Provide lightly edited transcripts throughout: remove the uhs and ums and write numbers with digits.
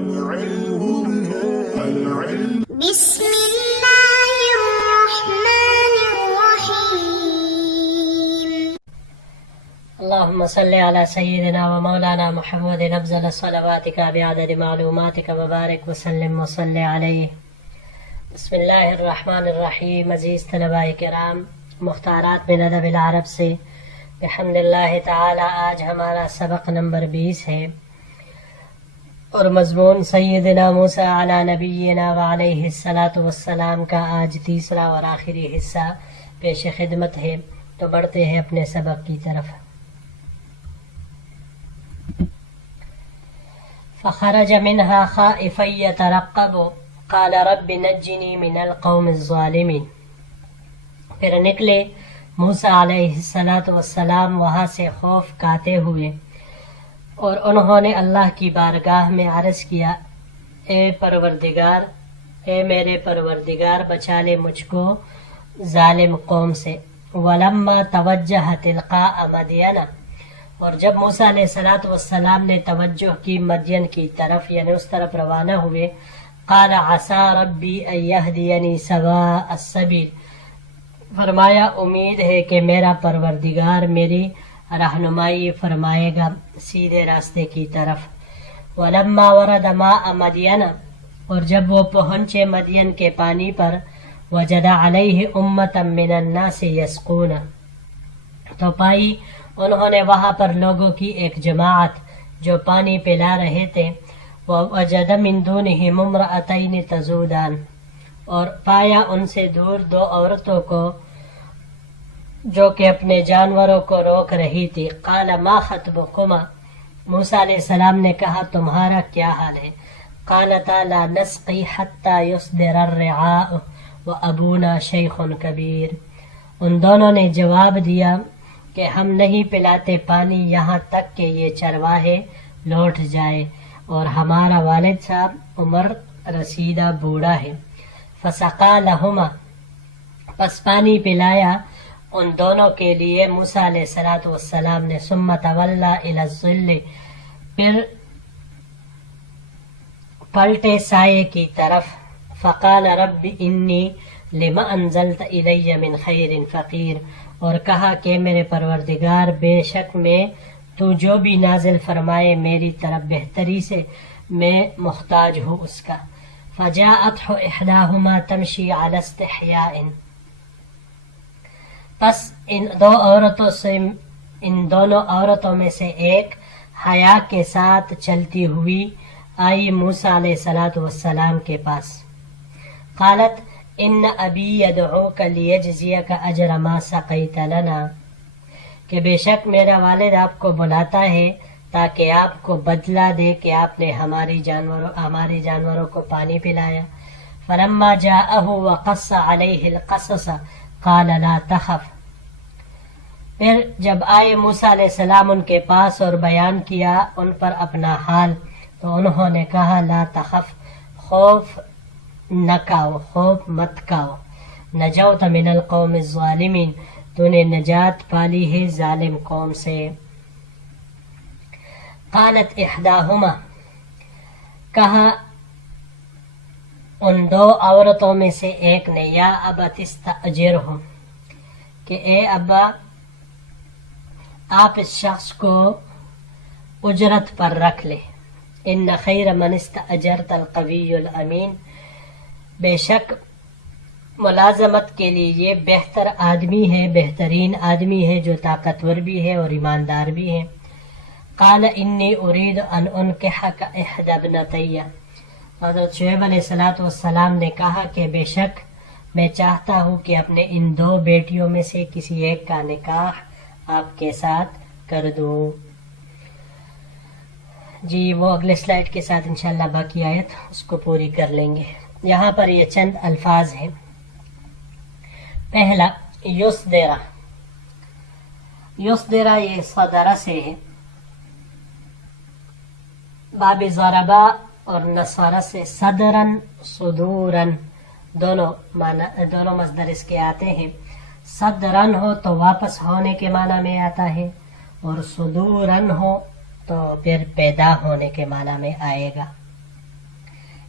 بسم اللہ الرحمن الرحیم اللهم صل على سيدنا ومولانا محمد افضل صلواتك بعدد معلوماتك وبارك وسلم وصل عليه. بسم اللہ الرحمن الرحیم. عزیز طلباء کرام، مختارات من ادب العرب سے بحمد اللہ تعالی آج ہمارا سبق نمبر 20 ہے اور مضمون سیدنا موسیٰ علی نبینا وعلیہ الصلاۃ والسلام کا آج تیسرا اور آخری حصہ پیش خدمت ہے. تو بڑھتے ہیں اپنے سبق کی طرف. فخرج منها خائفا يترقب قال رب نجني من القوم الظالمين. پھر نکلے موسیٰ علیہ السلام وہاں سے خوف کھاتے ہوئے اور انہوں نے اللہ کی بارگاہ میں عرض کیا، اے پروردگار، اے میرے پروردگار، بچا لے مجھ کو ظالم قوم سے. ولما توجہ تلقاء مدین، اور جب موسیٰ علیہ السلام نے توجہ کی مدین کی طرف، یعنی اس طرف روانہ ہوئے، قال عسى ربی ان یہدینی سواء السبیل، فرمایا امید ہے کہ میرا پروردگار میری رہنمائی فرمائے گا سیدھے راستے کی طرف. ولما ورد ماء مدین، اور جب وہ پہنچے مدین کے پانی پر، وجد علیہ امة من الناس یسقون، تو پائی انہوں نے وہاں پر لوگوں کی ایک جماعت جو پانی پلا رہے تھے. ووجد من دونہم امرأتین تذودان، اور پایا ان سے دور دو عورتوں کو جو کہ اپنے جانوروں کو روک رہی تھی. قال ما خطبکما، موسیٰ علیہ السلام نے کہا تمہارا کیا حال ہے؟ قالتا لا نسقی حتی یصدر الرعاء وابونا شیخ کبیر، ان دونوں نے جواب دیا کہ ہم نہیں پلاتے پانی یہاں تک کہ یہ چرواہے لوٹ جائے اور ہمارا والد صاحب عمر رسیدہ بوڑھا ہے. فسقا لہما، پس پانی پلایا ان دونوں کے لیے موسیٰ علیہ السلام نے. ثم تولی الی الظل، پھر پلٹے سائے کی طرف. فقال رب انی لما انزلت الی من خیر فقیر، اور کہا کہ میرے پروردگار بے شک میں تو جو بھی نازل فرمائے میری طرف بہتری سے میں محتاج ہوں اس کا. فجاءته احداهما تمشي على استحياء، پس ان دونوں عورتوں میں سے ایک حیا کے ساتھ چلتی ہوئی آئی موسیٰ علیہ السلام کے پاس. قالت ان ابی یدعوک لیجزیک اجر ما سقیت لنا، کہ بے شک میرا والد آپ کو بلاتا ہے تاکہ آپ کو بدلہ دے کہ آپ نے ہمارے جانوروں کو پانی پلایا. فلما جاءه وقص علیہ القصص قال لا تخف، پھر جب آئے موسیٰ علیہ السلام ان کے پاس اور بیان کیا ان پر اپنا حال، تو انہوں نے کہا لا تخف، خوف نہ کھاؤ، خوف مت کھاؤ. نجوت من القوم الظالمین، تو نے نجات پالی ہے ظالم قوم سے. قالت احداہما، کہا ان دو عورتوں میں سے ایک نے، یا ابت استاجرہ، کہ اے ابا آپ اس شخص کو اجرت پر رکھ لے. ان خیر من استاجرت القوی الامین، بے شک ملازمت کے لیے یہ بہتر آدمی ہے، بہترین آدمی ہے جو طاقتور بھی ہے اور ایماندار بھی ہے. قال انی ارید ان انکحک احدی ابنتی، حضرت شعیب علیہ السلام نے کہا کہ بے شک میں چاہتا ہوں کہ اپنے ان دو بیٹیوں میں سے کسی ایک کا نکاح آپ کے ساتھ کر دوں. جی وہ اگلے سلائیڈ کے ساتھ انشاءاللہ باقی آیت اس کو پوری کر لیں گے. یہاں پر یہ چند الفاظ ہیں. پہلا یصدرہ، یصدرہ یہ صدرہ سے ہے، باب ضربہ اور نصارہ سے صدرن صدورن دونوں مصدر اس کے آتے ہیں. صدرن ہو تو واپس ہونے کے معنی میں آتا ہے، اور صدورن ہو تو پھر پیدا ہونے کے معنی میں آئے گا.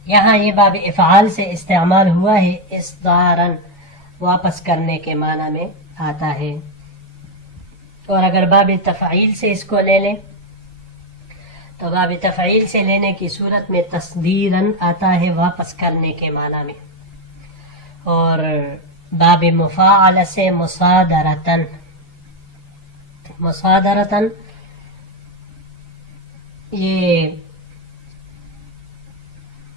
یہاں یہ باب افعال سے استعمال ہوا ہے، اصدارن واپس کرنے کے معنی میں آتا ہے، اور اگر باب تفعیل سے اس کو لے لیں تو باب تفعیل سے لینے کی صورت میں تصدیرن آتا ہے واپس کرنے کے معنی میں، اور باب مفاعل سے مصادرتن، مصادرتن یہ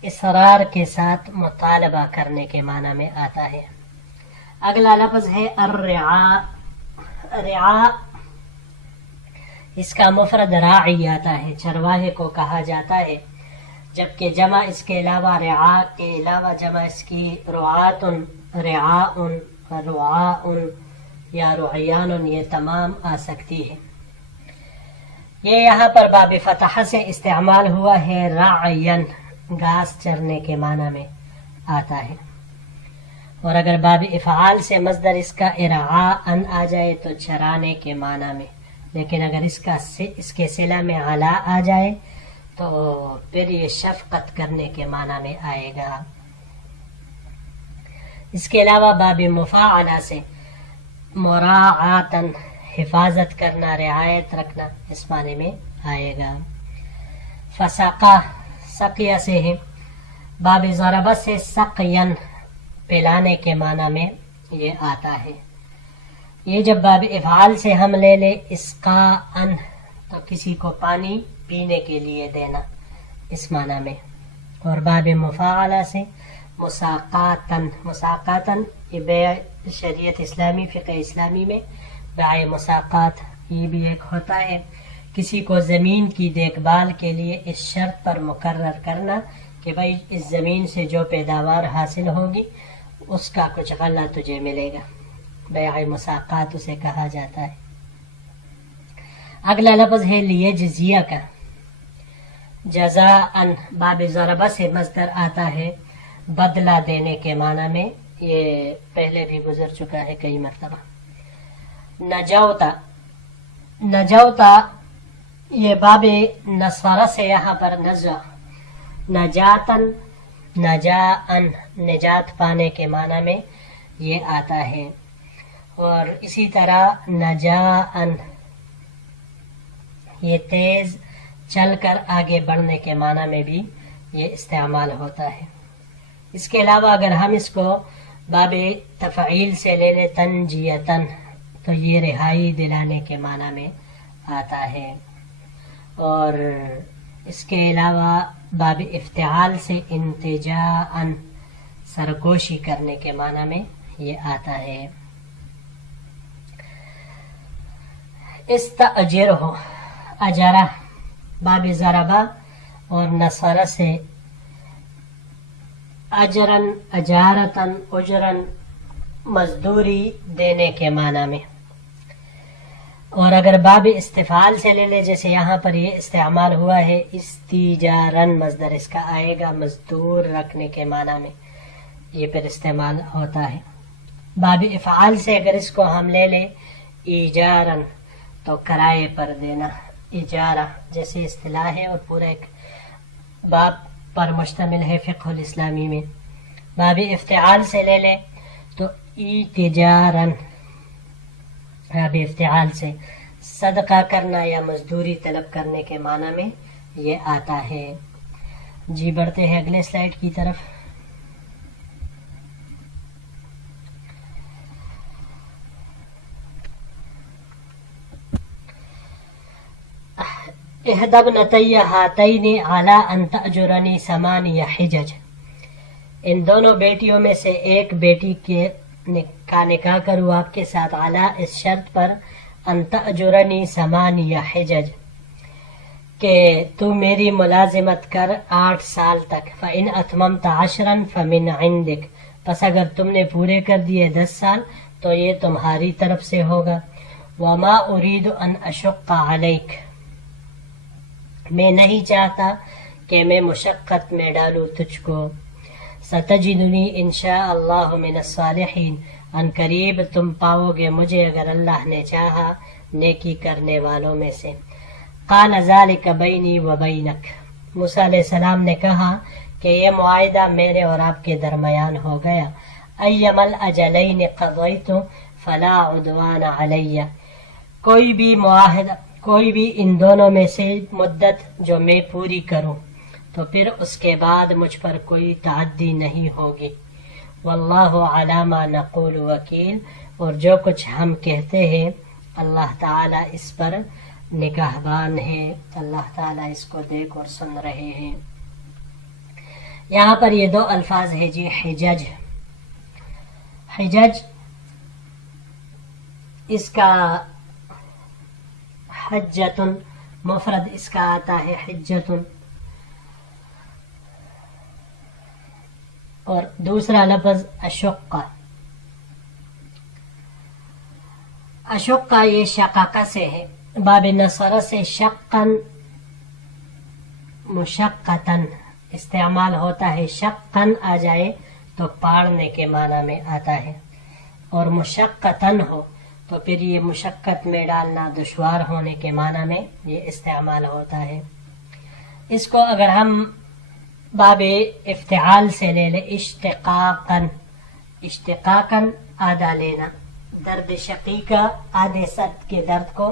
اصرار کے ساتھ مطالبہ کرنے کے معنی میں آتا ہے۔ اگلا لفظ ہے الرعاء، رعاء اس کا مفرد راعی آتا ہے، چرواہے کو کہا جاتا ہے، جبکہ جمع اس کے علاوہ رعاء کے علاوہ جمع اس کی رعاتن، رعاء، رعاء یا رعیان یہ تمام آ سکتی ہے۔ یہ یہاں پر باب فتح سے استعمال ہوا ہے، رعین گھاس چرنے کے معنی میں آتا ہے، اور اگر باب افعال سے مصدر اس کا ارعاء آ جائے تو چرانے کے معنی میں، لیکن اگر اس کے صلہ میں علا آ جائے تو پھر یہ شفقت کرنے کے معنی میں آئے گا۔ اس کے علاوہ باب مفاعلہ سے مراعاتن حفاظت کرنا، رعایت رکھنا اس معنی میں آئے گا۔ فسقہ سقیہ سے ہے، باب ضربہ سے سقین پلانے کے معنی میں یہ آتا ہے۔ یہ جب باب افعال سے ہم لے لے اسقاءن تو کسی کو پانی پینے کے لیے دینا اس معنی میں، اور باب مفاعلہ سے مساقاتن، مساقاتن یہ بیع شریعت اسلامی، فقہ اسلامی میں بیع مساقات یہ بھی ایک ہوتا ہے، کسی کو زمین کی دیکھ بھال کے لیے اس شرط پر مقرر کرنا کہ بھائی اس زمین سے جو پیداوار حاصل ہوگی اس کا کچھ غلہ تجھے ملے گا، بیع مساقات اسے کہا جاتا ہے۔ اگلا لفظ ہے لیجزیہ کا، جزاءن باب ضربہ سے مصدر آتا ہے بدلہ دینے کے معنی میں، یہ پہلے بھی گزر چکا ہے کئی مرتبہ۔ نجوتا، نجوتا یہ باب نصرہ سے یہاں پر نزع، نجاتن، نجاءن نجات پانے کے معنی میں یہ آتا ہے، اور اسی طرح نجاءن یہ تیز چل کر آگے بڑھنے کے معنی میں بھی یہ استعمال ہوتا ہے۔ اس کے علاوہ اگر ہم اس کو باب تفعیل سے لے لیں تنجیتن تو یہ رہائی دلانے کے معنی میں آتا ہے، اور اس کے علاوہ باب افتعال سے انتجاءن سرگوشی کرنے کے معنی میں یہ آتا ہے۔ استأجرہ، اجرہ باب ضربہ اور نصرہ سے اجرن، اجارتن، اجرن مزدوری دینے کے معنی میں، اور اگر باب استفعال سے لے لے جیسے یہاں پر یہ استعمال ہوا ہے استیجارن مصدر اس کا آئے گا مزدور رکھنے کے معنی میں، یہ پھر استعمال ہوتا ہے۔ باب افعال سے اگر اس کو ہم لے لیں ایجارن تو کرائے پر دینا، اجارہ جیسے اصطلاح ہے اور پورا ایک باب پر مشتمل ہے فقہ الاسلامی میں۔ باب افتعال سے لے لیں تو ایتجارن، باب افتعال سے صدقہ کرنا یا مزدوری طلب کرنے کے معنی میں یہ آتا ہے۔ جی بڑھتے ہیں اگلے سلائیڈ کی طرف۔ احد ابنتی ہاتین علی ان تأجرنی ثمانی حجج، ان دونوں بیٹیوں میں سے ایک بیٹی کا نکاح کروں آپ کے ساتھ، علی اس شرط پر، ان تأجرنی ثمانی حجج کہ تو میری ملازمت کر 8 سال تک، فإن اتممت 10 فمن عندک، پس اگر تم نے پورے کر دیے 10 سال تو یہ تمہاری طرف سے ہوگا۔ وما اريد ان اشق علیک، میں نہیں چاہتا کہ میں مشقت میں ڈالوں تجھ کو۔ ستجدنی انشاء اللہ من الصالحین، ان قریب تم پاؤ گے مجھے اگر اللہ نے چاہا نیکی کرنے والوں میں سے۔ قال ذلك بینی و بینک، موسیٰ علیہ السلام نے کہا کہ یہ معاہدہ میرے اور آپ کے درمیان ہو گیا. ایم الاجلین قضیت فلا عدوان علی، کوئی بھی ان دونوں میں سے مدت جو میں پوری کروں تو پھر اس کے بعد مجھ پر کوئی تعدی نہیں ہوگی. واللہ علی ما نقول وکیل، اور جو کچھ ہم کہتے ہیں اللہ تعالیٰ اس پر نگہبان ہے، اللہ تعالیٰ اس کو دیکھ اور سن رہے ہیں. یہاں پر یہ دو الفاظ ہے جی، حجج. حجج اس کا حجتن مفرد اس کا آتا ہے حجتن، اور دوسرا لفظ اشقہ. اشقہ یہ شقاقہ سے ہے، باب نصر سے شقن مشقتن استعمال ہوتا ہے. شقن آ جائے تو پاڑنے کے معنی میں آتا ہے، اور مشقتن ہو تو پھر یہ مشقت میں ڈالنا، دشوار ہونے کے معنی میں یہ استعمال ہوتا ہے. اس کو اگر ہم باب افتعال سے لے لیں، اشتقاقن، اشتقاقن آدھا لینا. درد شقیقہ آدھے سر کے درد کو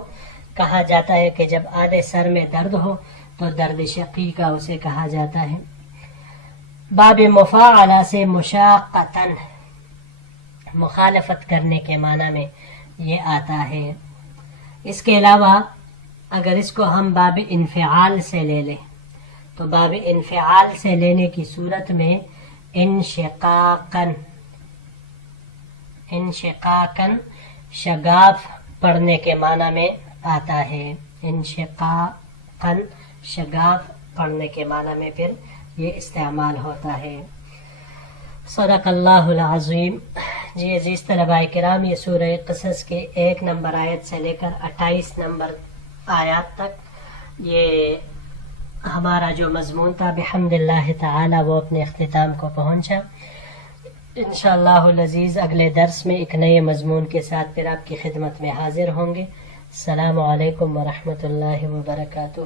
کہا جاتا ہے کہ جب آدھے سر میں درد ہو تو درد شقیقہ اسے کہا جاتا ہے. باب مفاعلہ سے مشاقتن مخالفت کرنے کے معنی میں یہ آتا ہے. اس کے علاوہ اگر اس کو ہم باب انفعال سے لے لیں تو باب انفعال سے لینے کی صورت میں انشقاقن، انشقاقن شگاف پڑھنے کے معنی میں آتا ہے. انشقاقن شگاف پڑھنے کے معنی میں پھر یہ استعمال ہوتا ہے. صدق اللہ العظیم. جی عزیز طلباء کرام، یہ سورہ قصص کے 1 نمبر آیت سے لے کر 28 نمبر آیات تک یہ ہمارا جو مضمون تھا بحمد اللہ تعالی وہ اپنے اختتام کو پہنچا. انشاءاللہ العزیز اگلے درس میں ایک نئے مضمون کے ساتھ پھر آپ کی خدمت میں حاضر ہوں گے. السلام علیکم ورحمۃ اللہ وبرکاتہ.